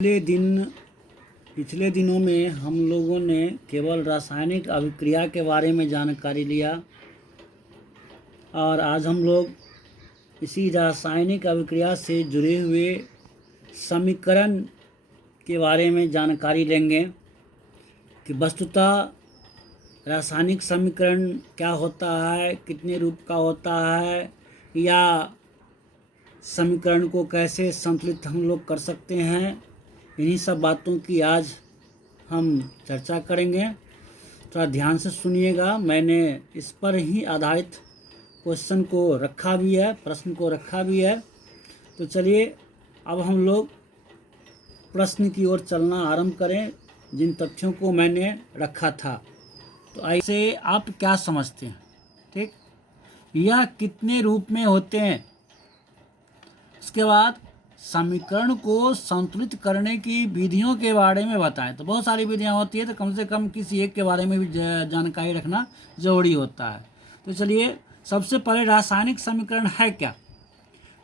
पिछले दिनों में हम लोगों ने केवल रासायनिक अभिक्रिया के बारे में जानकारी लिया और आज हम लोग इसी रासायनिक अभिक्रिया से जुड़े हुए समीकरण के बारे में जानकारी लेंगे कि वस्तुतः रासायनिक समीकरण क्या होता है, कितने रूप का होता है, या समीकरण को कैसे संतुलित हम लोग कर सकते हैं। इन्हीं सब बातों की आज हम चर्चा करेंगे। थोड़ा ध्यान से सुनिएगा। मैंने इस पर ही आधारित क्वेश्चन को रखा भी है, प्रश्न को रखा भी है। तो चलिए अब हम लोग प्रश्न की ओर चलना आरंभ करें, जिन तथ्यों को मैंने रखा था। तो ऐसे आप क्या समझते हैं? ठीक, यह कितने रूप में होते हैं। उसके बाद समीकरण को संतुलित करने की विधियों के बारे में बताएं। तो बहुत सारी विधियां होती है, तो कम से कम किसी एक के बारे में भी जानकारी रखना जरूरी होता है। तो चलिए सबसे पहले रासायनिक समीकरण है क्या।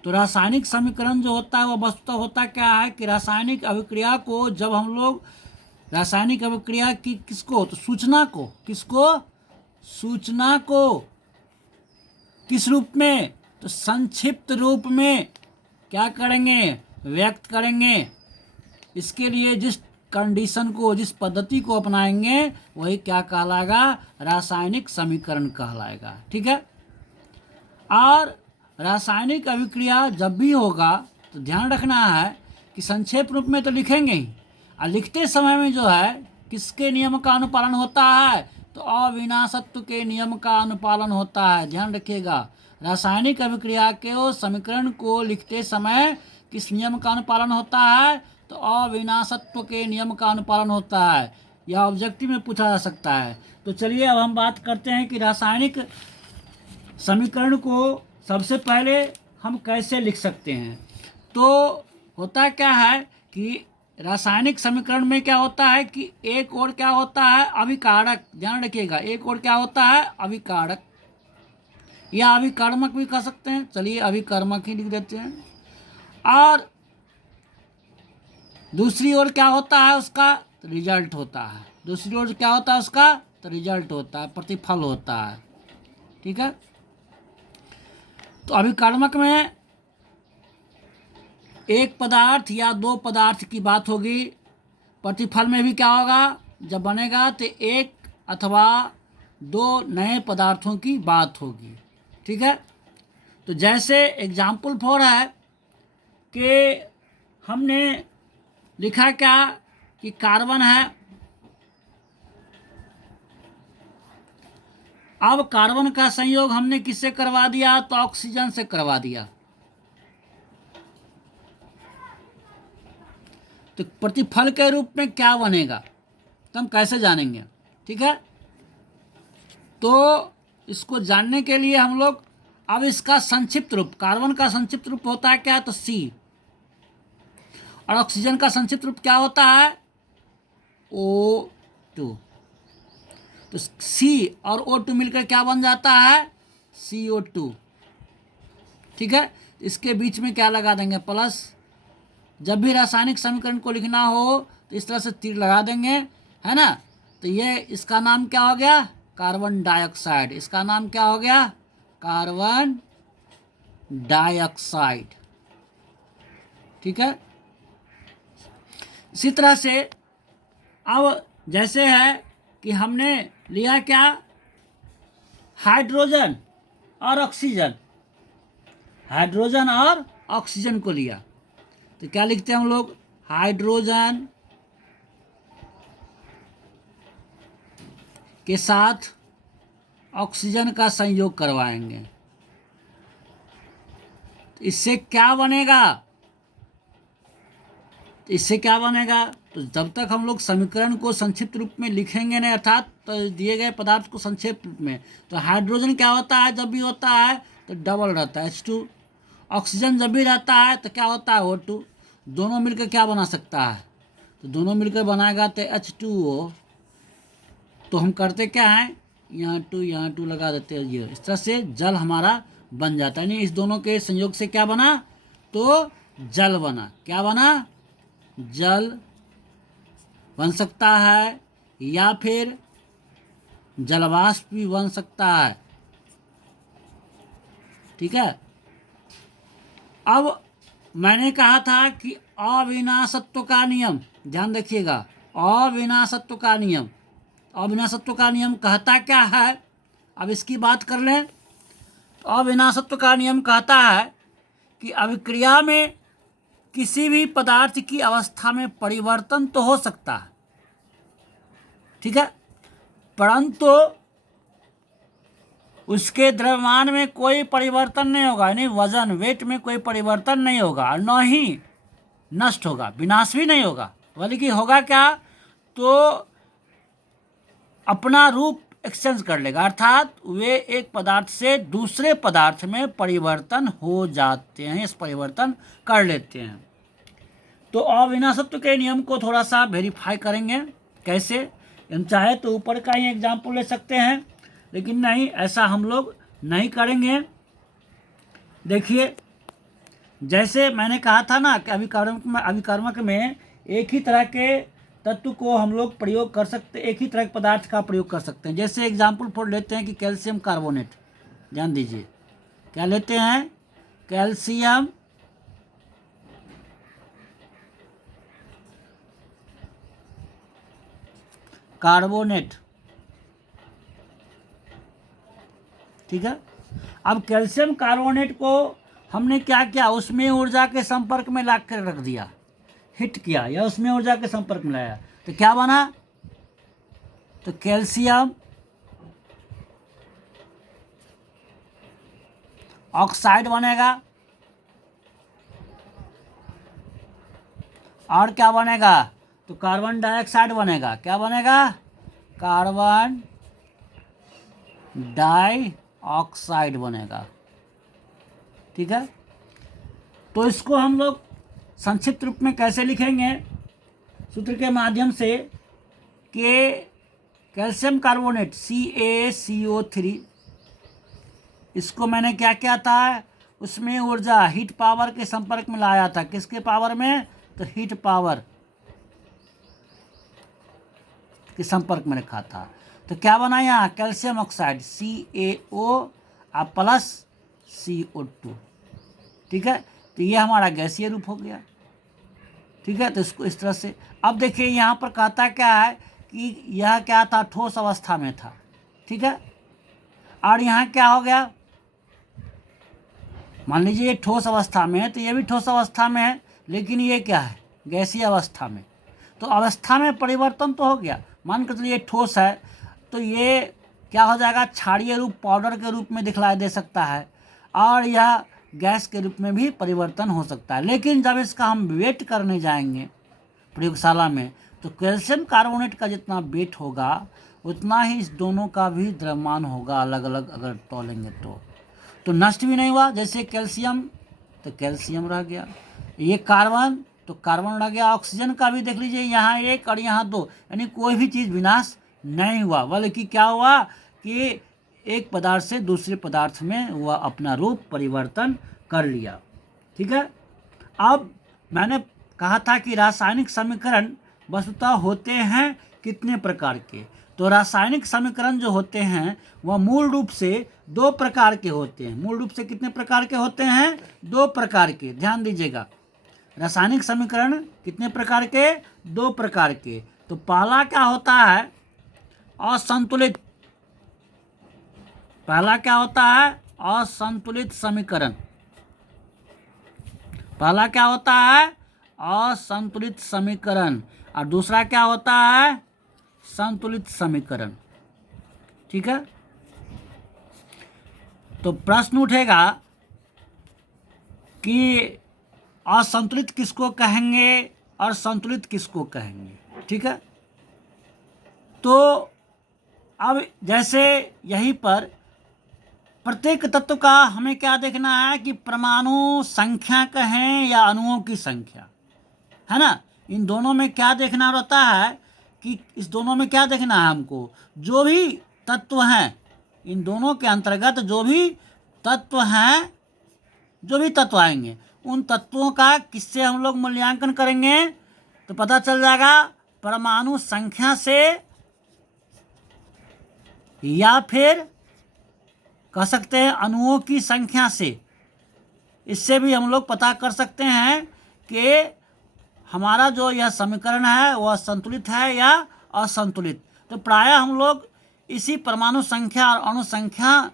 तो रासायनिक समीकरण जो होता है वह वस्तुतः होता क्या है कि रासायनिक अभिक्रिया को जब हम लोग रासायनिक अभिक्रिया की किसको, तो सूचना को, किसको, सूचना को किस रूप में, तो संक्षिप्त रूप में क्या करेंगे, व्यक्त करेंगे। इसके लिए जिस कंडीशन को, जिस पद्धति को अपनाएंगे वही क्या कहलाएगा, रासायनिक समीकरण कहलाएगा। ठीक है। और रासायनिक अभिक्रिया जब भी होगा तो ध्यान रखना है कि संक्षेप रूप में तो लिखेंगे ही, और लिखते समय में जो है किसके नियम का अनुपालन होता है, तो अविनाशत्व के नियम का अनुपालन होता है। ध्यान रखिएगा, रासायनिक अभिक्रिया के समीकरण को लिखते समय किस नियम का अनुपालन होता है, तो अविनाशत्व के नियम का अनुपालन होता है। यह ऑब्जेक्टिव में पूछा जा सकता है। तो चलिए अब हम बात करते हैं कि रासायनिक समीकरण को सबसे पहले हम कैसे लिख सकते हैं। तो होता क्या है कि रासायनिक समीकरण में क्या होता है कि एक और क्या होता है, अभिकारक। ध्यान रखिएगा, एक और क्या होता है, अभिकारक, या अभिकर्मक भी कह सकते हैं। चलिए अभिकर्मक ही लिख देते हैं। और दूसरी ओर क्या होता है उसका, तो रिजल्ट होता है। दूसरी ओर क्या होता है उसका, तो रिजल्ट होता है, प्रतिफल होता है। ठीक है। तो अभिकर्मक में एक पदार्थ या दो पदार्थ की बात होगी। प्रतिफल में भी क्या होगा, जब बनेगा तो एक अथवा दो नए पदार्थों की बात होगी। ठीक है। तो जैसे एग्जाम्पल फॉर है कि हमने लिखा क्या कि कार्बन है। अब कार्बन का संयोग हमने किससे करवा दिया, तो ऑक्सीजन से करवा दिया। तो प्रतिफल के रूप में क्या बनेगा तो हम कैसे जानेंगे। ठीक है। तो इसको जानने के लिए हम लोग अब इसका संक्षिप्त रूप, कार्बन का संक्षिप्त रूप होता है क्या, तो सी, और ऑक्सीजन का संक्षिप्त रूप क्या होता है, O2। तो सी और O2 मिलकर क्या बन जाता है, CO2। ठीक है। इसके बीच में क्या लगा देंगे, प्लस। जब भी रासायनिक समीकरण को लिखना हो तो इस तरह से तीर लगा देंगे, है ना। तो ये इसका नाम क्या हो गया, कार्बन डाइऑक्साइड। इसका नाम क्या हो गया, कार्बन डाइऑक्साइड। ठीक है। इसी तरह से अब जैसे है कि हमने लिया क्या, हाइड्रोजन और ऑक्सीजन, हाइड्रोजन और ऑक्सीजन को लिया, तो क्या लिखते हैं हम लोग, हाइड्रोजन के साथ ऑक्सीजन का संयोग करवाएंगे। तो इससे क्या बनेगा, तो इससे क्या बनेगा, तो जब तक हम लोग समीकरण को संक्षिप्त रूप में लिखेंगे नहीं, अर्थात तो दिए गए पदार्थ को संक्षिप्त रूप में, तो हाइड्रोजन क्या होता है, जब भी होता है तो डबल रहता है H2। ऑक्सीजन जब भी रहता है तो क्या होता है, O2। दोनों मिलकर क्या बना सकता है, तो दोनों मिलकर बनाएगा तो H2O। तो हम करते क्या है, यहाँ टू लगा देते हैं। ये इस तरह से जल हमारा बन जाता है। यानी इस दोनों के संयोग से क्या बना, तो जल बना। क्या बना, जल बन सकता है या फिर जलवाष्प भी बन सकता है। ठीक है। अब मैंने कहा था कि अविनाशत्व का नियम, ध्यान रखिएगा, अविनाशत्व का नियम, अविनाशत्व का नियम कहता क्या है, अब इसकी बात कर लें। तो अविनाशत्व का नियम कहता है कि अभिक्रिया में किसी भी पदार्थ की अवस्था में परिवर्तन तो हो सकता है, ठीक है, परंतु उसके द्रव्यमान में कोई परिवर्तन नहीं होगा, यानी वजन वेट में कोई परिवर्तन नहीं होगा, और न ही नष्ट होगा, विनाश भी नहीं होगा, बल्कि होगा क्या, तो अपना रूप एक्सचेंज कर लेगा, अर्थात वे एक पदार्थ से दूसरे पदार्थ में परिवर्तन हो जाते हैं, इस परिवर्तन कर लेते हैं। तो अविनाशत्व के नियम को थोड़ा सा वेरीफाई करेंगे। कैसे, हम चाहे तो ऊपर का ही एग्जाम्पल ले सकते हैं, लेकिन नहीं, ऐसा हम लोग नहीं करेंगे। देखिए, जैसे मैंने कहा था ना कि अभिकर्मक में एक ही तरह के तत्व को हम लोग प्रयोग कर सकते, एक ही तरह के पदार्थ का प्रयोग कर सकते हैं। जैसे एग्जाम्पल फॉर लेते हैं कि कैल्शियम कार्बोनेट, ध्यान दीजिए, क्या लेते हैं, कैल्शियम कार्बोनेट, ठीक है। अब कैल्शियम कार्बोनेट को हमने क्या किया, उसमें ऊर्जा के संपर्क में ला कर रख दिया, हिट किया या उसमें ऊर्जा के संपर्क में लाया, तो क्या बना, तो कैल्शियम ऑक्साइड बनेगा, और क्या बनेगा, तो कार्बन डाइऑक्साइड बनेगा। क्या बनेगा, कार्बन डाइऑक्साइड बनेगा, ठीक है। तो इसको हम लोग संक्षिप्त रूप में कैसे लिखेंगे, सूत्र के माध्यम से, कि कैल्शियम कार्बोनेट CaCO3, इसको मैंने क्या किया था, उसमें ऊर्जा हीट पावर के संपर्क में लाया था, किसके पावर में, तो हीट पावर के संपर्क में रखा था। तो क्या बना यहाँ, calcium oxide CaO plus CO2, ठीक है। तो ये हमारा गैसीय रूप हो गया, ठीक है। तो इसको इस तरह से, अब देखिए यहाँ पर कहता क्या है कि यह क्या था, ठोस अवस्था में था, ठीक है। और यहाँ क्या हो गया, मान लीजिए ये ठोस अवस्था में है, तो ये भी ठोस अवस्था में है, लेकिन ये क्या है, गैसीय अवस्था में। तो अवस्था में परिवर्तन तो हो गया, मान कर चलिए ये ठोस है, तो ये क्या हो जाएगा, क्षारीय रूप, पाउडर के रूप में दिखलाई दे सकता है, और यह गैस के रूप में भी परिवर्तन हो सकता है। लेकिन जब इसका हम वेट करने जाएंगे प्रयोगशाला में, तो कैल्शियम कार्बोनेट का जितना वेट होगा उतना ही इस दोनों का भी द्रव्यमान होगा, अलग अलग अगर तोलेंगे तो नष्ट भी नहीं हुआ। जैसे कैल्शियम, तो कैल्शियम रह गया, ये कार्बन, तो कार्बन रह गया, ऑक्सीजन का भी देख लीजिए, यहाँ एक और यहाँ दो, यानी कोई भी चीज़ विनाश नहीं हुआ, बल्कि क्या हुआ कि एक पदार्थ से दूसरे पदार्थ में वह अपना रूप परिवर्तन कर लिया, ठीक है। अब मैंने कहा था कि रासायनिक समीकरण वस्तुतः होते हैं कितने प्रकार के, तो रासायनिक समीकरण जो होते हैं वह मूल रूप से दो प्रकार के होते हैं। मूल रूप से कितने प्रकार के होते हैं, दो प्रकार के, ध्यान दीजिएगा। रासायनिक समीकरण कितने प्रकार के, दो प्रकार के। तो पहला क्या होता है, असंतुलित, पहला क्या होता है, असंतुलित समीकरण, पहला क्या होता है, असंतुलित समीकरण, और दूसरा क्या होता है, संतुलित समीकरण, ठीक है। तो प्रश्न उठेगा कि असंतुलित किसको कहेंगे और संतुलित किसको कहेंगे, ठीक है। तो अब जैसे यहीं पर प्रत्येक तत्व का हमें क्या देखना है कि परमाणु संख्या कहें या अणुओं की संख्या, है ना, इन दोनों में क्या देखना रहता है कि इस दोनों में क्या देखना है हमको, जो भी तत्व हैं, इन दोनों के अंतर्गत जो भी तत्व हैं, जो भी तत्व आएंगे, उन तत्वों का किससे हम लोग मूल्यांकन करेंगे, तो पता चल जाएगा परमाणु संख्या से या फिर कह सकते हैं अणुओं की संख्या से। इससे भी हम लोग पता कर सकते हैं कि हमारा जो यह समीकरण है वह संतुलित है या असंतुलित। तो प्रायः हम लोग इसी परमाणु संख्या और अणु संख्या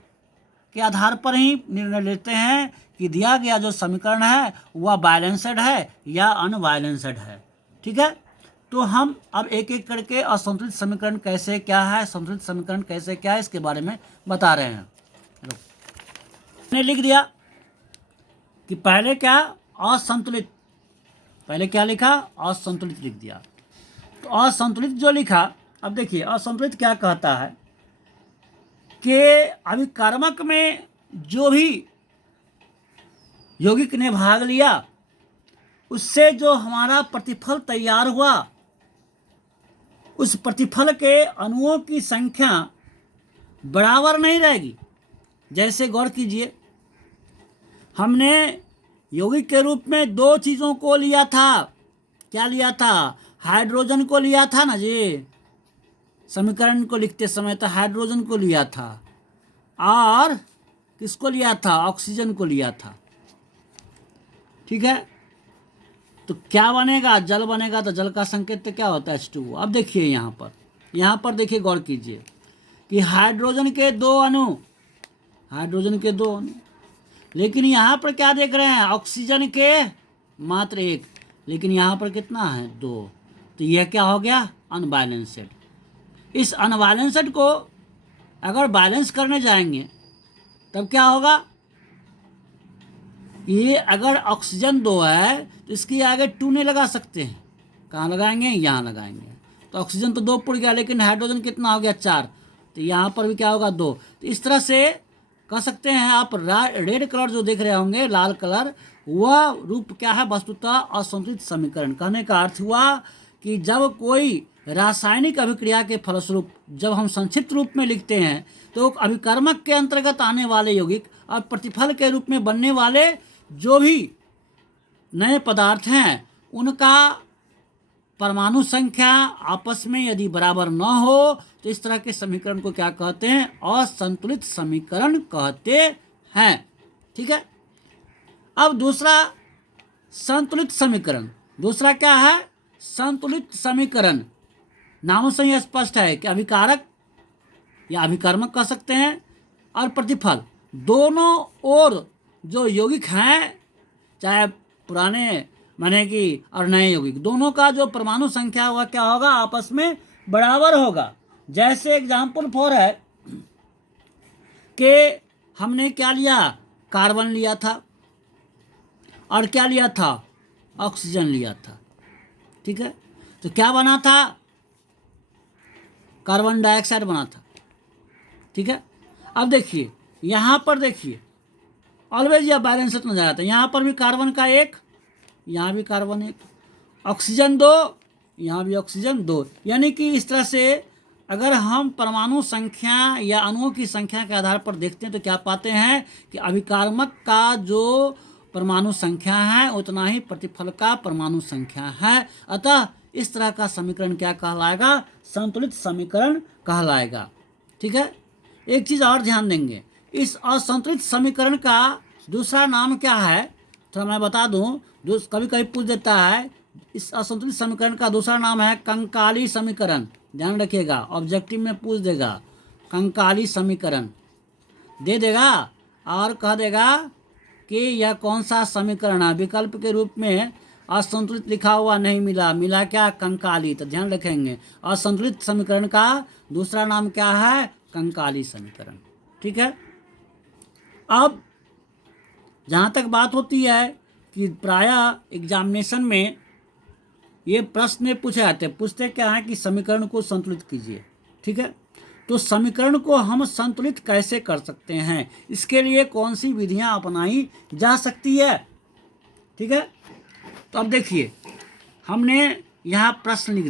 के आधार पर ही निर्णय लेते हैं कि दिया गया जो समीकरण है वह बैलेंस्ड है या अनबैलेंस्ड है। ठीक है, तो हम अब एक एक करके असंतुलित समीकरण कैसे क्या है, संतुलित समीकरण कैसे क्या है, इसके बारे में बता रहे हैं। मैंने लिख दिया कि पहले क्या असंतुलित, पहले क्या लिखा असंतुलित लिख दिया। तो असंतुलित जो लिखा, अब देखिए असंतुलित क्या कहता है कि अभिकारमक में जो भी यौगिक ने भाग लिया उससे जो हमारा प्रतिफल तैयार हुआ उस प्रतिफल के अणुओं की संख्या बराबर नहीं रहेगी। जैसे गौर कीजिए, हमने यौगिक के रूप में दो चीज़ों को लिया था। क्या लिया था? हाइड्रोजन को लिया था ना जी, समीकरण को लिखते समय तो हाइड्रोजन को लिया था, और किसको लिया था? ऑक्सीजन को लिया था। ठीक है, तो क्या बनेगा? जल बनेगा। तो जल का संकेत तो क्या होता है? H2O। अब देखिए यहाँ पर देखिए, गौर कीजिए कि हाइड्रोजन के दो अणु, हाइड्रोजन के दो अणु, लेकिन यहाँ पर क्या देख रहे हैं? ऑक्सीजन के मात्र एक, लेकिन यहाँ पर कितना है? दो। तो यह क्या हो गया? अनबैलेंस्ड। इस अनबैलेंस्ड को अगर बैलेंस करने जाएंगे तब क्या होगा? ये अगर ऑक्सीजन 2 है तो इसके आगे 2 नहीं लगा सकते हैं। कहाँ लगाएंगे? यहाँ लगाएंगे। तो ऑक्सीजन तो 2 पुड़ गया, लेकिन हाइड्रोजन कितना हो गया? 4। तो यहाँ पर भी क्या होगा? 2। तो इस तरह से कह सकते हैं आप रेड कलर जो देख रहे होंगे, लाल कलर, वह रूप क्या है? वस्तुतः असंतुलित समीकरण। कहने का अर्थ हुआ कि जब कोई रासायनिक अभिक्रिया के फलस्वरूप जब हम संक्षिप्त रूप में लिखते हैं तो अभिकर्मक के अंतर्गत आने वाले यौगिक और प्रतिफल के रूप में बनने वाले जो भी नए पदार्थ हैं उनका परमाणु संख्या आपस में यदि बराबर न हो तो इस तरह के समीकरण को क्या कहते हैं? असंतुलित समीकरण कहते हैं। ठीक है, अब दूसरा संतुलित समीकरण। दूसरा क्या है? संतुलित समीकरण। नामों से ही स्पष्ट है कि अभिकारक या अभिकर्मक कह सकते हैं और प्रतिफल दोनों ओर जो यौगिक हैं, चाहे पुराने माने कि और नए यौगिक, दोनों का जो परमाणु संख्या हुआ क्या होगा? आपस में बराबर होगा। जैसे एग्जाम्पल 4 है कि हमने क्या लिया? कार्बन लिया था और क्या लिया था? ऑक्सीजन लिया था। ठीक है, तो क्या बना था? कार्बन डाइऑक्साइड बना था। ठीक है, अब देखिए यहाँ पर देखिए, ऑलवेज यह बैलेंस नजर आता है। यहाँ पर भी कार्बन का 1, यहाँ भी कार्बन 1, ऑक्सीजन 2, यहाँ भी ऑक्सीजन 2। यानी कि इस तरह से अगर हम परमाणु संख्या या अणुओं की संख्या के आधार पर देखते हैं तो क्या पाते हैं कि अभिकारमक का जो परमाणु संख्या है उतना ही प्रतिफल का परमाणु संख्या है। अतः इस तरह का समीकरण क्या कहलाएगा? संतुलित समीकरण कहलाएगा। ठीक है, एक चीज़ और ध्यान देंगे, इस असंतुलित समीकरण का दूसरा नाम क्या है? थोड़ा मैं बता दूं, कभी कभी पूछ देता है। इस असंतुलित समीकरण का दूसरा नाम है कंकाली समीकरण। ध्यान रखिएगा, ऑब्जेक्टिव में पूछ देगा कंकाली समीकरण, दे देगा और कह देगा कि यह कौन सा समीकरण है। विकल्प के रूप में असंतुलित लिखा हुआ नहीं मिला, मिला क्या? कंकाली। तो ध्यान रखेंगे, असंतुलित समीकरण का दूसरा नाम क्या है? कंकाली समीकरण। ठीक है, अब जहाँ तक बात होती है कि प्रायः एग्जामिनेशन में ये प्रश्न पूछे जाते हैं, पूछते क्या है कि समीकरण को संतुलित कीजिए। ठीक है, तो समीकरण को हम संतुलित कैसे कर सकते हैं, इसके लिए कौन सी विधियां अपनाई जा सकती है? ठीक है, तो अब देखिए हमने यहाँ प्रश्न लिख दिया।